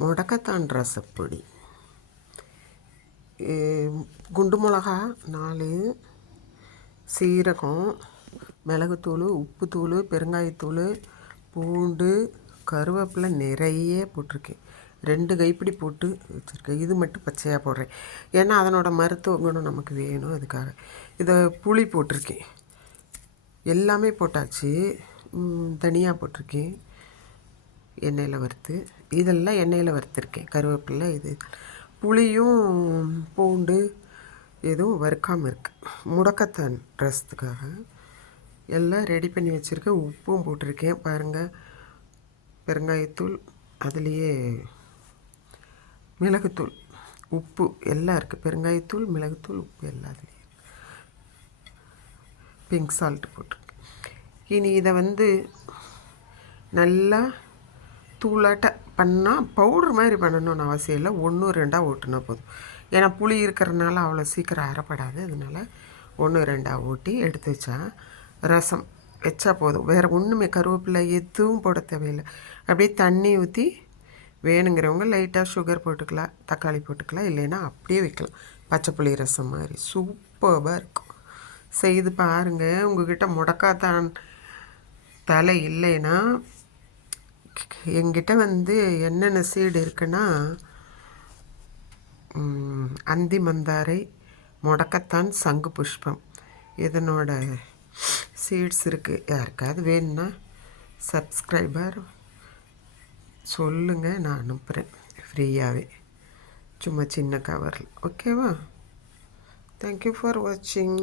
முடக்கத்தான் ரசப்பொடி, குண்டு மிளகா 4, சீரகம், மிளகுத்தூள், உப்புத்தூள், பெருங்காயத்தூள், பூண்டு, கருவேப்பிலை நிறைய போட்டிருக்கேன். 2 கைப்பிடி போட்டு வச்சுருக்கேன். இது மட்டும் பச்சையாக போடுறேன், ஏன்னா அதனோட மருத்துவ குணம் நமக்கு வேணும். அதுக்காக இதை புளி போட்டிருக்கேன். எல்லாமே போட்டாச்சு. தனியாக போட்டிருக்கேன் எண்ணெயில் வறுத்து. இதெல்லாம் எண்ணெயில் வறுத்துருக்கேன். கருவேப்பிலை, இது புளியும் பூண்டு எதுவும் வறுக்காமல் இருக்குது. முடக்கத்தான் ரசத்துக்காக எல்லாம் ரெடி பண்ணி வச்சுருக்கேன். உப்பும் போட்டிருக்கேன் பாருங்கள். பெருங்காயத்தூள், அதுலேயே மிளகுத்தூள், உப்பு எல்லாம் இருக்குது. பெருங்காயத்தூள், மிளகுத்தூள், உப்பு எல்லாம் அதுலேயே. பிங்க் சால்ட் போட்டிருக்கேன். இனி இதை நல்லா தூளாட்ட பண்ணால் பவுடர் மாதிரி பண்ணணும்னு அவசியம் இல்லை. 1 2 ஓட்டுனா போதும். ஏன்னா புளி இருக்கிறனால அவ்வளோ சீக்கிரம் அரைப்படாது. அதனால் 1 2 ஓட்டி எடுத்து வச்சா ரசம் வச்சா போதும். வேறு ஒன்றுமே கருவேப்பிலை எதுவும் போட தேவையில்லை. அப்படியே தண்ணி ஊற்றி வேணுங்கிறவங்க லைட்டாக சுகர் போட்டுக்கலாம், தக்காளி போட்டுக்கலாம், இல்லைன்னா அப்படியே வைக்கலாம். பச்சை புளி ரசம் மாதிரி சூப்பராக இருக்கும். செய்து பாருங்கள். உங்கள்கிட்ட முடக்காத்தான் தலை இல்லைன்னா என்கிட்ட என்னென்ன சீடு இருக்குன்னா அந்தி மந்தாரை, முடக்கத்தான், சங்கு புஷ்பம், இதனோட சீட்ஸ் இருக்குது. யாருக்காவது வேணும்னா சப்ஸ்கிரைபர் சொல்லுங்கள், நான் அனுப்புகிறேன் ஃப்ரீயாகவே, சும்மா சின்ன கவரில். ஓகேவா? தேங்க்யூ ஃபார் வாட்சிங்.